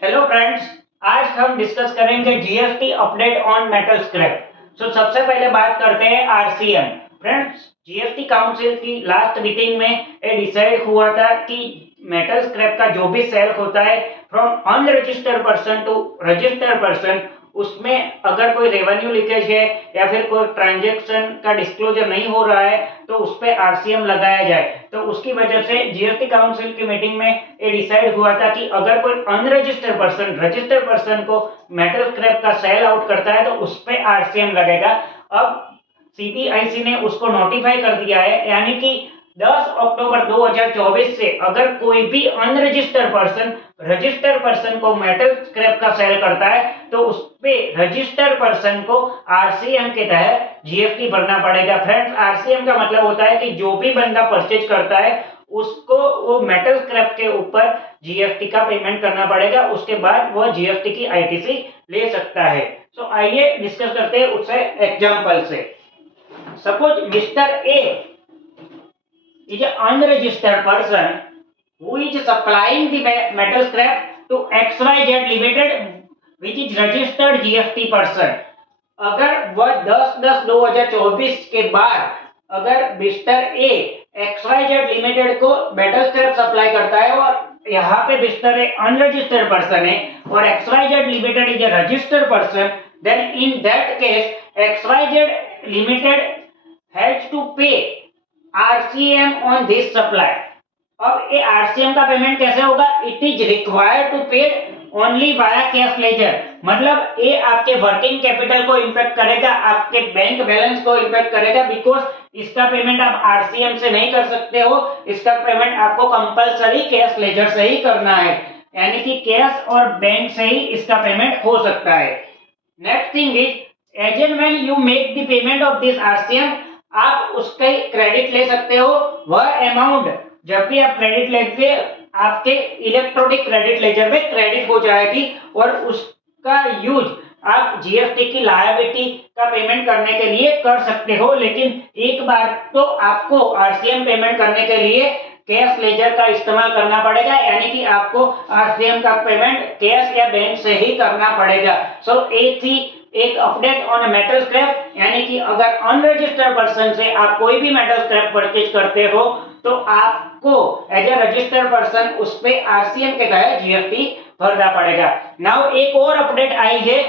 Hello friends, आज हम discuss करेंगे GST update on metal scrap. सबसे पहले बात करते हैं आरसीएम। फ्रेंड्स, जीएसटी काउंसिल की लास्ट मीटिंग में ये डिसाइड हुआ था कि मेटल स्क्रैप का जो भी सेल होता है from unregistered person to registered person, उसमें अगर कोई रेवेन्यू लीकेज है या फिर कोई ट्रांजैक्शन का डिस्क्लोजर नहीं हो रहा है तो उस पे आरसीएम लगाया जाए। तो उसकी वजह से जीएसटी काउंसिल की मीटिंग में ये डिसाइड हुआ था कि अगर कोई अनरजिस्टर्ड पर्सन रजिस्टर्ड पर्सन को मेटल स्क्रैप का सेल आउट करता है तो उस पे आरसीएम लगेगा। अब सीबीआईसी ने उसको नोटिफाई कर दिया है, यानी कि 10 अक्टूबर 2024 से अगर कोई भी अनरजिस्टर्ड पर्सन रजिस्टर्ड पर्सन को मेटल स्क्रैप का सेल करता है तो उस पे रजिस्टर्ड पर्सन को आरसीएम के तहत जीएसटी भरना पड़ेगा। फ्रेंड्स, आरसीएम का मतलब होता है कि जो भी बंदा परचेज करता है उसको वो मेटल स्क्रैप के ऊपर जीएसटी का पेमेंट करना पड़ेगा, उसके बाद वो जीएसटी की आईटीसी ले सकता है। आइए डिस्कस करते हैं उससे एग्जांपल से। Suppose mister A is an unregistered person who is supplying the metal scrap to XYZ Limited, which is registered GST person। अगर वह 10/10/2024 के बाद अगर मिस्टर ए XYZ लिमिटेड को मेटल स्क्रैप सप्लाई करता है और यहाँ पे मिस्टर ए अनरजिस्टर्ड पर्सन है और XYZ limited is a registered person, then in that case XYZ limited has to pay RCM on this supply. अब ये आरसीएम का पेमेंट कैसे होगा? It is required to pay only via cash ledger. मतलब ये आपके वर्किंग कैपिटल को impact करेगा, आपके बैंक बैलेंस को इंपैक्ट करेगा, बिकॉज इसका पेमेंट आप आरसीएम से नहीं कर सकते हो। इसका पेमेंट आपको कंपलसरी कैश लेजर से ही करना है, यानी कि कैश और बैंक से ही इसका पेमेंट हो सकता है। Next thing is, as and when you make the payment of this RCM, आप उसके क्रेडिट ले सकते हो। वह अमाउंट जब भी आप क्रेडिट लेंगे आपके इलेक्ट्रॉनिक क्रेडिट लेजर में क्रेडिट हो जाएगी और उसका यूज आप जीएसटी की लायबिलिटी का पेमेंट करने के लिए कर सकते हो। लेकिन एक बार तो आपको आरसीएम पेमेंट करने के लिए कैश लेजर का इस्तेमाल करना पड़ेगा, यानी कि आपको आरसीएम का पेमेंट कैश या बैंक से ही करना पड़ेगा। एक थी एक अपडेट ऑन मेटल स्क्रैप, यानी कि अगर अनरजिस्टर्ड पर्सन से आप कोई भी मेटल स्क्रैप परचेज करते हो तो आपको एज ए रजिस्टर्ड पर्सन उस पे आरसीएम के तहत जीएसटी भरना पड़ेगा। नाउ एक और अपडेट आई है,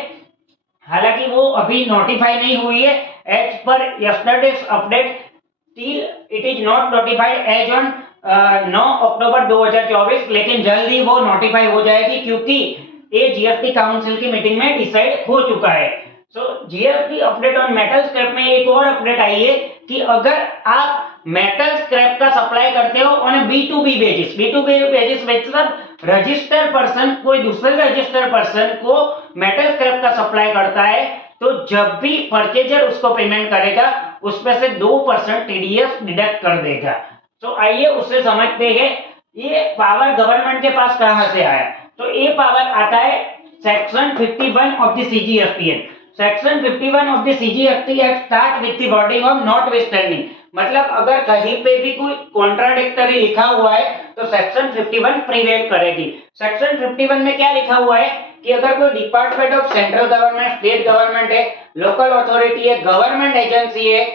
हालांकि वो अभी नोटिफाई नहीं हुई है। As per yesterday's update till it is not notified as on 9 October 2024, लेकिन जल्द ही वो नोटिफाई हो जाएगी क्योंकि ये जीएसटी काउंसिल की मीटिंग में डिसाइड हो चुका है। GST update on metal scrap में एक और अपडेट आई है कि अगर आप मेटल स्क्रैप का सप्लाई करते हो on B2B basis, B2B basis मतलब रजिस्टर्ड पर्सन कोई दूसरे रजिस्टर्ड पर्सन को मेटल स्क्रैप का सप्लाई करता है तो जब भी परचेजर उसको पेमेंट करेगा उसमें से 2% टीडीएस डिडक्ट कर देगा। आइए उससे समझते हैं ये पावर गवर्नमेंट के पास कहां से आया। तो ये पावर आता है section 51 of the CGST act. Section 51 of the CGST act start with the wording of notwithstanding. मतलब अगर कहीं पे भी कोई कॉन्ट्राडिक्टरी लिखा हुआ है तो सेक्शन 51 प्रिवेल करेगी। सेक्शन 51 में क्या लिखा हुआ है कि अगर कोई department of central government, state government है, लोकल अथॉरिटी है, गवर्नमेंट एजेंसी है,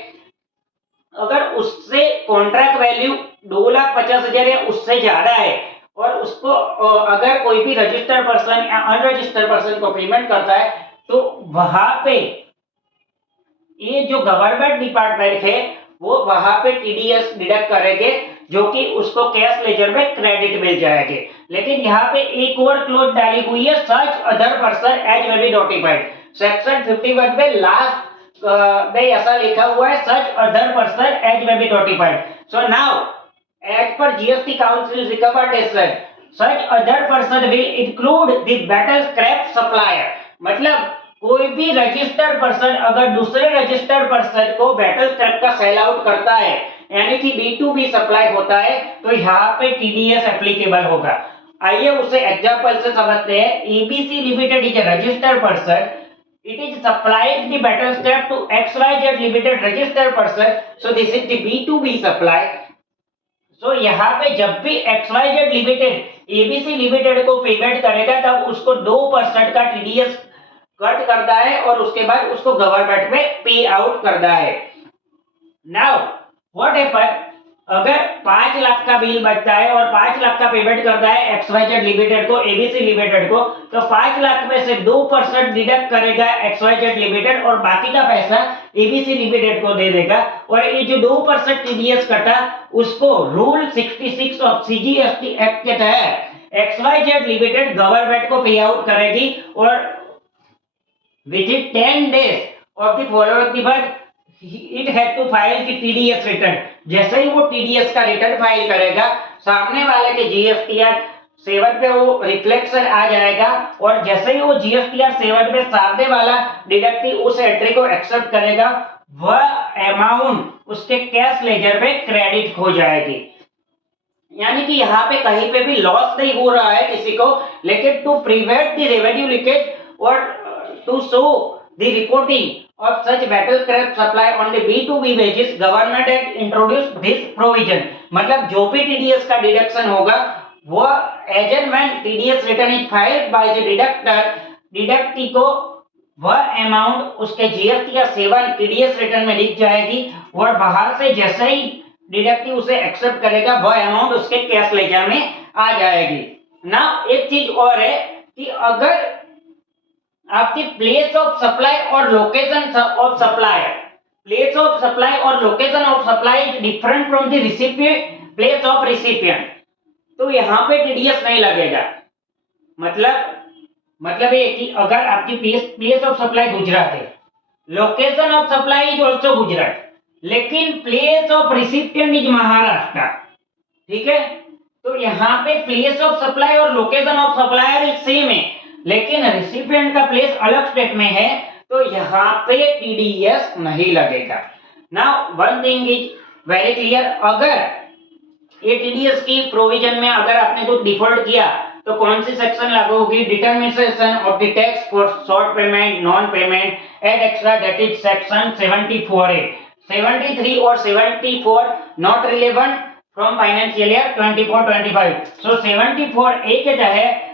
अगर उससे कॉन्ट्रैक्ट वैल्यू 2,50,000 या उससे ज्यादा है और उसको अगर कोई भी रजिस्टर्ड पर्सन या अनरजिस्टर्ड पर्सन को पेमेंट करता है तो वहां पे ये जो गवर्नमेंट डिपार्टमेंट है वो वहां पे टीडीएस डिडक्ट करेंगे जो कि उसको कैश लेजर में क्रेडिट मिल जाएंगे। लेकिन यहाँ पे एक और क्लोज डाली हुई है, such other person as may be notified. Section 51 में लास्ट में ऐसा लिखा हुआ है, such other person as may be notified. So now as per GST Council recommendation, such other person will include the metal scrap supplier। मतलब कोई भी registered person अगर दूसरे रजिस्टर्ड पर्सन को मेटल स्क्रैप का सेल आउट करता है, यानी कि बी2बी सप्लाई होता है, तो यहाँ पे टीडीएस एप्लीकेबल होगा। आइए उसे एग्जांपल से समझते हैं। ABC limited is a registered person, it is supplying the metal scrap to XYZ limited registered person, so this is the B2B supply। सो यहाँ पे जब भी XYZ लिमिटेड एबीसी लिमिटेड को पेमेंट करेगा तब उसको 2% का टीडीएस कट करता है और उसके बाद उसको गवर्नमेंट में पे आउट करता है। नाउ व्हाट हैपन, अगर 5 लाख का बिल बचता है और 5 लाख का पेमेंट करता है XYZ लिमिटेड को, एबीसी लिमिटेड को, तो 5 लाख में से 2% डिडक्ट करेगा XYZ लिमिटेड और बाकी का पैसा एबीसी लिमिटेड को दे देगा। और ये जो 2% टीडीएस कटा उसको रूल 66 ऑफ सीजीएसटी एक्ट के तहत XYZ लिमिटेड गवर्नमेंट को पे आउट करेगी और within 10 days of the following the month it had to file the TDS return। जैसे ही वो TDS का रिटर्न फाइल करेगा सामने वाले के GSTR 7 पे वो रिफ्लेक्शन आ जाएगा और जैसे ही वो GSTR 7 पे सामने वाला डिडक्टिव उस एंट्री को एक्सेप्ट करेगा वह अमाउंट उसके कैश लेजर पे क्रेडिट हो जाएगी। यानी कि यहाँ पे कहीं पे भी लॉस नहीं हो रहा है किसी को, लेकिन to prevent the revenue leakage और to show the reporting of such metal scrap supply on the B2B basis, government had introduced this provision। मतलब जो भी TDS का डिडक्शन होगा वो as and when TDS return is filed by the deductor, deductee को वह amount उसके GST या 7 TDS रिटर्न में दिख जाएगी और बाहर से जैसे ही डिडक्टी उसे एक्सेप्ट करेगा वह अमाउंट उसके कैश लेजर में आ जाएगी ना। एक चीज और है कि अगर आपकी प्लेस ऑफ सप्लाई और location of supply, place of supply और location of supply is different from the recipient place of recipient, तो यहाँ पे टीडीएस नहीं लगेगा। मतलब ये कि अगर आपकी प्लेस ऑफ सप्लाई गुजरात है, location of supply is also Gujarat, लेकिन place of recipient is Maharashtra, ठीक है, तो यहाँ पे प्लेस ऑफ सप्लाई और location of supplier is same है, लेकिन रिसिपिएंट का प्लेस अलग स्टेट में है तो यहाँ पे टीडीएस नहीं लगेगा। Now one thing is very clear, अगर ये टीडीएस की प्रोविजन में अगर आपने कुछ डिफॉल्ट किया तो कौन सी सेक्शन लागू होगी, determination of the tax for short payment non payment et cetera, that is section 74A। 73 और 74 not relevant from financial year 24-25। सो 74A के तहत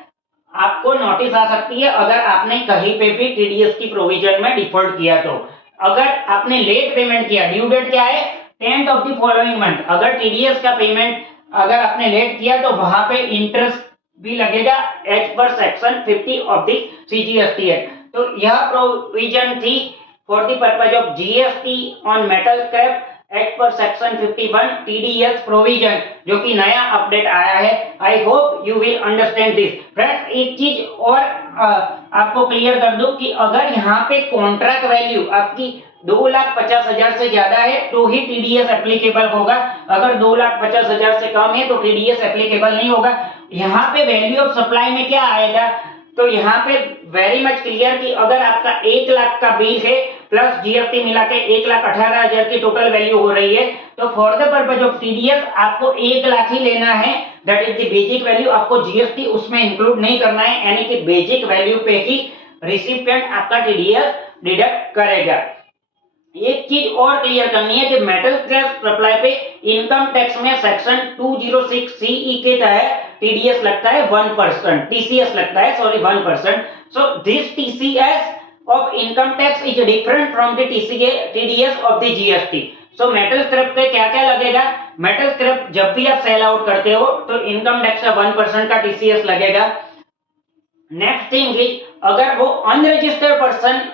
आपको नोटिस आ सकती है अगर आपने कहीं पे भी टीडीएस की प्रोविजन में डिफॉल्ट किया तो। अगर आपने लेट पेमेंट किया, ड्यू डेट क्या है 10th of the following month, अगर टीडीएस का पेमेंट अगर आपने लेट किया तो वहां पे इंटरेस्ट भी लगेगा as per section 50 of the CGST act. तो यह प्रोविजन थी for the purpose of GST on metal scrap act पर सेक्शन 51 टीडीएस प्रोविजन, जो कि नया अपडेट आया है। I hope you will understand this. Friends एक चीज और आपको क्लियर कर दूं कि अगर यहाँ पे कॉन्ट्रैक्ट वैल्यू आपकी 2,50,000 से ज्यादा है तो ही टीडीएस एप्लीकेबल होगा, अगर 2,50,000 से कम है तो टीडीएस एप्लीकेबल नहीं होगा। यहाँ पे वैल्यू ऑफ सप्लाई में क्या आएगा, तो यहाँ पे वेरी मच क्लियर कि अगर आपका 1 लाख का बिल है प्लस जीएसटी मिला के 1,18,000 की टोटल वैल्यू हो रही है, तो for the purpose of TDS आपको 1 लाख ही लेना है, that is the basic value. आपको जीएसटी उसमें इंक्लूड नहीं करना है, यानी कि बेसिक वैल्यू पे ही रिसिपिएंट आपका टीडीएस डिडक्ट करेगा। एक चीज और क्लियर करनी है कि मेटल स्क्रैप सप्लाई पे इनकम टैक्स में सेक्शन 206 सीई के तहत टीडीएस लगता है 1%, टीसीएस लगता है 1%। So this TCS of income tax is different from the TDS of the GST. So metal scrap पे क्या क्या लगेगा, मेटल स्क्रैप जब भी आप सेल आउट करते हो तो इनकम टैक्स का 1% का टीसीएस लगेगा। नेक्स्ट थिंग इज अगर वो अनरजिस्टर्ड पर्सन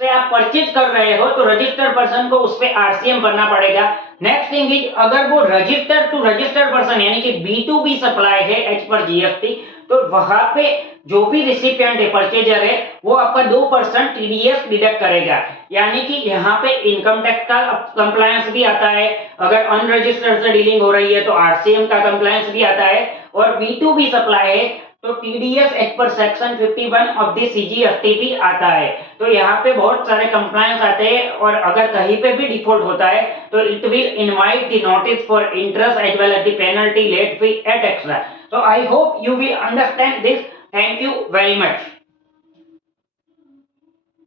से आप परचेज कर रहे हो तो रजिस्टर्ड पर्सन को उस पे आरसीएम भरना पड़ेगा। नेक्स्ट थिंग इज अगर वो रजिस्टर्ड टू रजिस्टर्ड पर्सन यानी कि B2B सप्लाई है एज पर जीएसटी, तो वहां पे जो भी रिसिपिएंट है, परचेजर है, वो आपका 2% टीडीएस डिडक्ट करेगा। यानी कि यहाँ पे इनकम टैक्स का कंप्लायंस भी आता है, अगर अनरजिस्टर्ड से डीलिंग हो रही है तो आरसीएम का कंप्लायंस भी आता है, और B2B सप्लाई है तो टीडीएस एक्ट पर सेक्शन 51 ऑफ द सीजीएसटी भी आता है। तो यहाँ पे बहुत सारे कंप्लायंस आते हैं, और अगर कहीं पे भी डिफॉल्ट होता है तो it will invite the notice for interest as well as the penalty, late fee et cetera. So I hope you will understand this. Thank you very much.